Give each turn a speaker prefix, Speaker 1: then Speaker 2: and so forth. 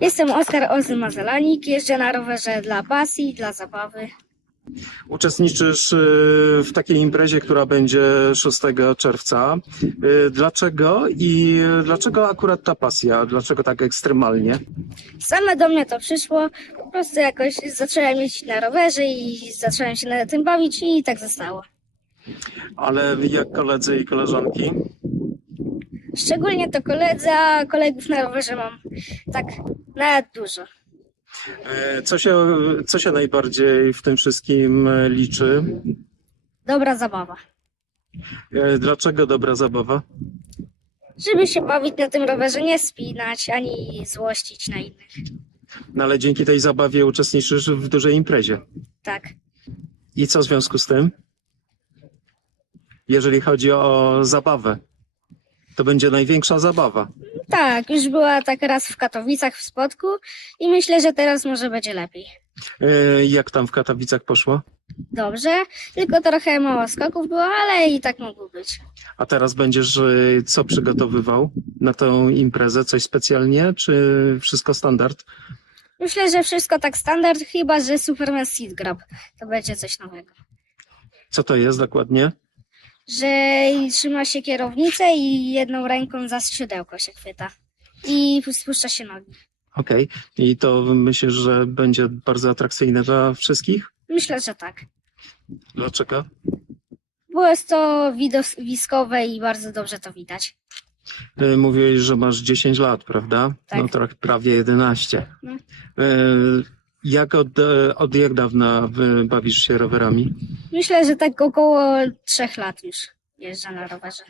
Speaker 1: Jestem Oskar Ozzy Mazelanik, jeżdżę na rowerze dla pasji, dla zabawy.
Speaker 2: Uczestniczysz y, w takiej imprezie, która będzie 6 czerwca. Y, Dlaczego i dlaczego akurat ta pasja? Dlaczego tak ekstremalnie?
Speaker 1: Same do mnie to przyszło, po prostu jakoś zacząłem jeździć na rowerze i zacząłem się na tym bawić i tak zostało.
Speaker 2: Ale jak koledzy i koleżanki?
Speaker 1: Szczególnie to koledzy, a kolegów na rowerze mam tak nawet dużo.
Speaker 2: Y, Co się, co się najbardziej w tym wszystkim liczy?
Speaker 1: Dobra zabawa.
Speaker 2: Y, Dlaczego dobra zabawa?
Speaker 1: Żeby się bawić na tym rowerze, nie spinać ani złościć na innych.
Speaker 2: No ale dzięki tej zabawie uczestniczysz w dużej imprezie.
Speaker 1: Tak.
Speaker 2: I co w związku z tym? Jeżeli chodzi o zabawę, to będzie największa zabawa.
Speaker 1: Tak, już była tak raz w Katowicach w Spodku i myślę, że teraz może będzie lepiej.
Speaker 2: Y, Jak tam w Katowicach poszło?
Speaker 1: Dobrze, tylko trochę mało skoków było, ale i tak mogło być.
Speaker 2: A teraz będziesz y, co przygotowywał na tę imprezę? Coś specjalnie, czy wszystko standard?
Speaker 1: Myślę, że wszystko tak standard, chyba że Superman Seed Grab to będzie coś nowego.
Speaker 2: Co to jest dokładnie?
Speaker 1: Że trzyma się kierownicę i jedną ręką za skrzydełko się chwyta. I spuszcza się nogi.
Speaker 2: Okej. I to myślę, że będzie bardzo atrakcyjne dla wszystkich?
Speaker 1: Myślę, że tak.
Speaker 2: Dlaczego?
Speaker 1: Bo jest to widowiskowe i bardzo dobrze to widać.
Speaker 2: Y, Mówiłeś, że masz 10 lat, prawda?
Speaker 1: Tak.
Speaker 2: No trochę prawie 11.
Speaker 1: No.
Speaker 2: Y, Jak od, od jak dawna bawisz się rowerami?
Speaker 1: Myślę, że tak około trzech lat już jeżdżę na rowerze.